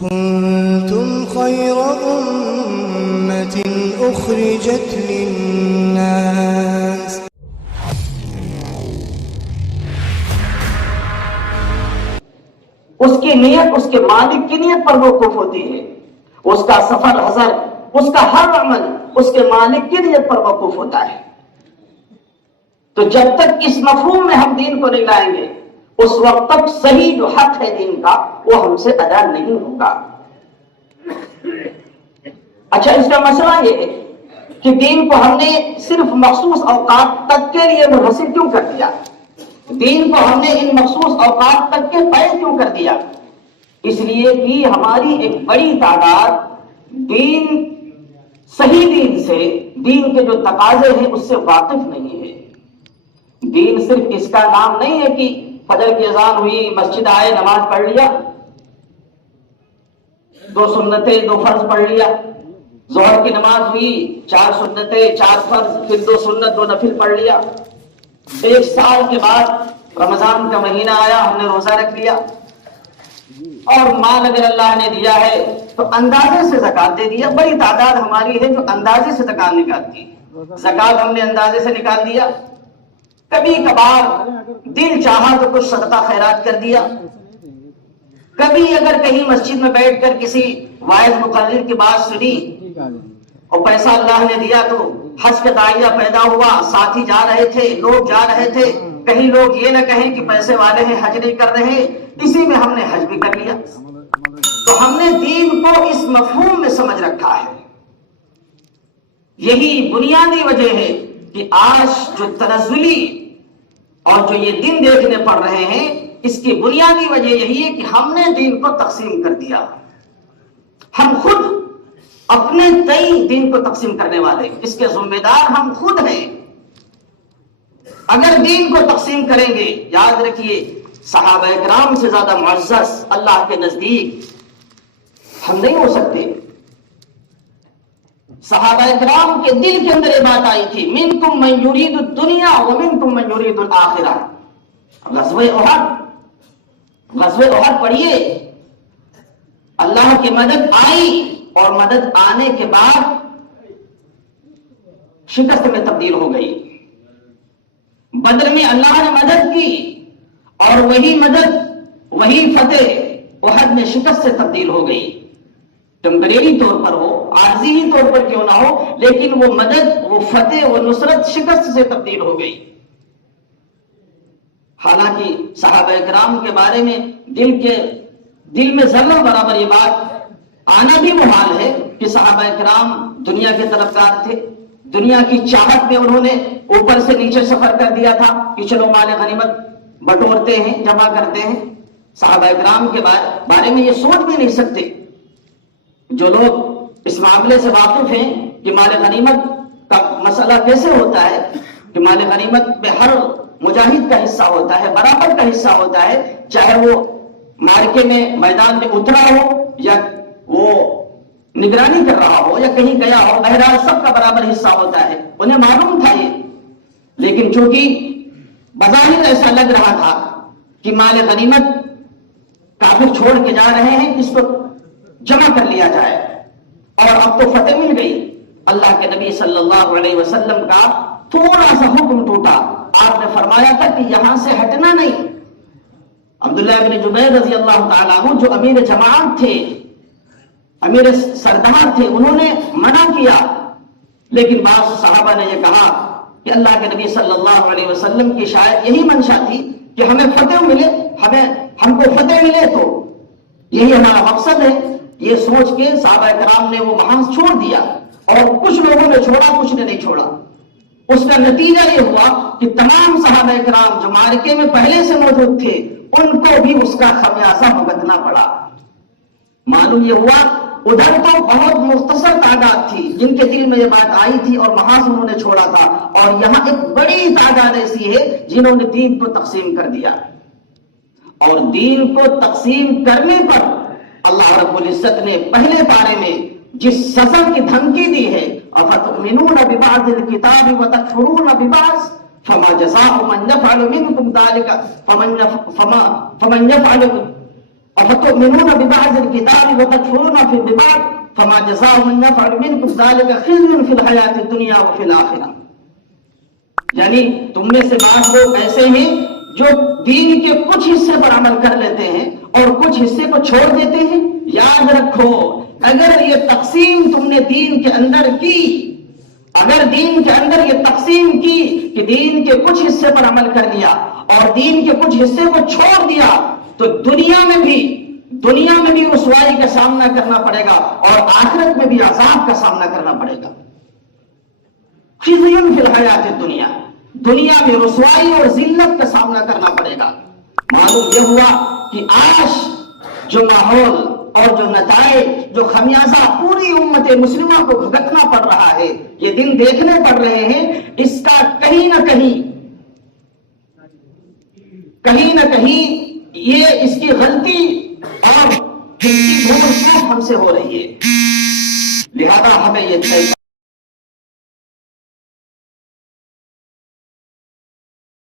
كنتم خير أمة أخرجت للناس اس کی نیت اس کے مالک کی نیت پر موقوف ہوتی ہے. اس کا سفر حضر، اس کا ہر عمل اس کے مالک کی نیت پر موقوف ہوتا ہے. تو جب تک اس مفہوم میں ہم دین کو نہیں لائیں گے اس وقت تک صحیح جو حق ہے دین کا وہ ہم سے ادا نہیں ہوگا. اچھا، اس کا مسئلہ یہ ہے کہ دین کو ہم نے صرف مخصوص اوقات تک کے لیے منحصر کیوں کر دیا؟ دین کو ہم نے ان مخصوص اوقات تک کے قید کیوں کر دیا؟ اس لیے کہ ہماری ایک بڑی تعداد دین، صحیح دین سے، دین کے جو تقاضے ہیں اس سے واقف نہیں ہے. دین صرف اس کا نام نہیں ہے کہ فجر کی اذان ہوئی، مسجد آئے، نماز پڑھ لیا، 2 سنتیں 2 فرض پڑھ لیا، ظہر کی نماز ہوئی، 4 سنتیں 4 فرض، پھر 2 سنت 2 نفل پڑھ لیا. 1 سال کے بعد رمضان کا مہینہ آیا، ہم نے روزہ رکھ لیا، اور مال اگر اللہ نے دیا ہے تو اندازے سے زکات دے دیا. بڑی تعداد ہماری ہے جو اندازے سے زکات نکالتی ہے. زکات ہم نے اندازے سے نکال دیا. کبھی کبھار دل چاہا تو کچھ صدقہ خیرات کر دیا. کبھی اگر کہیں مسجد میں بیٹھ کر کسی واعظ مقرر کی بات سنی اور پیسہ اللہ نے دیا تو حج کا داعیہ پیدا ہوا، ساتھی جا رہے تھے، لوگ جا رہے تھے، کہیں لوگ یہ نہ کہیں کہ پیسے والے ہیں حج نہیں کر رہے، اسی میں ہم نے حج بھی کر لیا. تو ہم نے دین کو اس مفہوم میں سمجھ رکھا ہے. یہی بنیادی وجہ ہے کہ آج جو تنزلی اور جو یہ دن دیکھنے پڑ رہے ہیں اس کی بنیادی وجہ یہی ہے کہ ہم نے دین کو تقسیم کر دیا. ہم خود اپنے تئیں دین کو تقسیم کرنے والے، اس کے ذمہ دار ہم خود ہیں. اگر دین کو تقسیم کریں گے، یاد رکھیے صحابہ اکرام سے زیادہ معزز اللہ کے نزدیک ہم نہیں ہو سکتے. صحابہ اکرام کے دل کے اندر یہ بات آئی تھی، منکم من یرید الدنیا ومنکم من یرید الآخرہ. غزوہ احد پڑھیے، اللہ کی مدد آئی اور مدد آنے کے بعد شکست میں تبدیل ہو گئی. بدر میں اللہ نے مدد کی اور وہی مدد، وہی فتح احد میں شکست سے تبدیل ہو گئی. ٹیمپریری طور پر ہو، عارضی ہی طور پر کیوں نہ ہو، لیکن وہ مدد، وہ فتح، وہ نصرت شکست سے تبدیل ہو گئی. حالانکہ صحابہ اکرام کے بارے میں دل میں ذرہ برابر یہ بات آنا بھی محال ہے کہ صحابہ اکرام دنیا کے طرفدار تھے. دنیا کی چاہت میں انہوں نے اوپر سے نیچے سفر کر دیا تھا کہ چلو مال غنیمت بٹورتے ہیں، جمع کرتے ہیں. صحابہ اکرام کے بارے میں یہ سوچ بھی نہیں سکتے. جو لوگ اس معاملے سے واقف ہیں کہ مال غنیمت کا مسئلہ کیسے ہوتا ہے، کہ مال غنیمت میں ہر مجاہد کا حصہ ہوتا ہے، برابر کا حصہ ہوتا ہے، چاہے وہ مارکے میں میدان میں اترا ہو یا وہ نگرانی کر رہا ہو یا کہیں گیا ہو، بہرحال سب کا برابر حصہ ہوتا ہے. انہیں معلوم تھا یہ، لیکن چونکہ بظاہر ایسا لگ رہا تھا کہ مال غنیمت کافر چھوڑ کے جا رہے ہیں، اس کو جمع کر لیا جائے، اور اب تو فتح مل گئی. اللہ کے نبی صلی اللہ علیہ وسلم کا تھوڑا سا حکم ٹوٹا. آپ نے فرمایا تھا کہ یہاں سے ہٹنا نہیں. عبداللہ بن جبیر رضی اللہ تعالیٰ عنہ جو امیر جماعت تھے، امیر سردار تھے، انہوں نے منع کیا. لیکن بعض صحابہ نے یہ کہا کہ اللہ کے نبی صلی اللہ علیہ وسلم کی شاید یہی منشا تھی کہ ہمیں فتح ملے، ہم کو فتح ملے تو یہی ہمارا مقصد ہے. یہ سوچ کے صحابہ کرام نے وہ محاذ چھوڑ دیا، اور کچھ لوگوں نے چھوڑا، کچھ نے نہیں چھوڑا. اس کا نتیجہ یہ ہوا کہ تمام صحابہ کرام جو مارکے میں پہلے سے موجود تھے ان کو بھی اس کا خمیازہ بھگتنا پڑا. معلوم یہ ہوا ادھر تو بہت مختصر تعداد تھی جن کے دل میں یہ بات آئی تھی اور محاذ انہوں نے چھوڑا تھا، اور یہاں ایک بڑی تعداد ایسی ہے جنہوں نے دین کو تقسیم کر دیا. اور دین کو تقسیم کرنے پر اللہ رب العزت نے پہلے پارے میں جس سزا کی دھمکی دی ہے، افتؤمنون ببعض الکتاب وتکفرون ببعض فما جزاء من يفعل منكم ذلك فمن يفعل افتؤمنون ببعض الكتاب وتکفرون ببعض فما جزاء من يفعل منكم ذلك خزي في الحیاة الدنیا وفي الآخرة. یعنی تم میں سے بعض لوگ ایسے ہیں جو دین کے کچھ حصے پر عمل کر لیتے ہیں اور کچھ حصے کو چھوڑ دیتے ہیں. یاد رکھو اگر یہ تقسیم تم نے دین کے اندر کی، اگر دین کے اندر یہ تقسیم کی کہ دین کے کچھ حصے پر عمل کر لیا اور دین کے کچھ حصے کو چھوڑ دیا، تو دنیا میں بھی رسوائی کا سامنا کرنا پڑے گا اور آخرت میں بھی عذاب کا سامنا کرنا پڑے گا. خزي فی الحیات الدنیا، دنیا میں رسوائی اور ذلت کا سامنا کرنا پڑے گا. معلوم یہ ہوا کہ آج جو ماحول اور جو نتائج، جو خمیازہ پوری امت مسلمہ کو بھگتنا پڑ رہا ہے، یہ دن دیکھنے پڑ رہے ہیں، اس کا کہیں نہ کہیں یہ اس کی غلطی اور اس کی بھول چوک ہم سے ہو رہی ہے. لہذا ہمیں یہ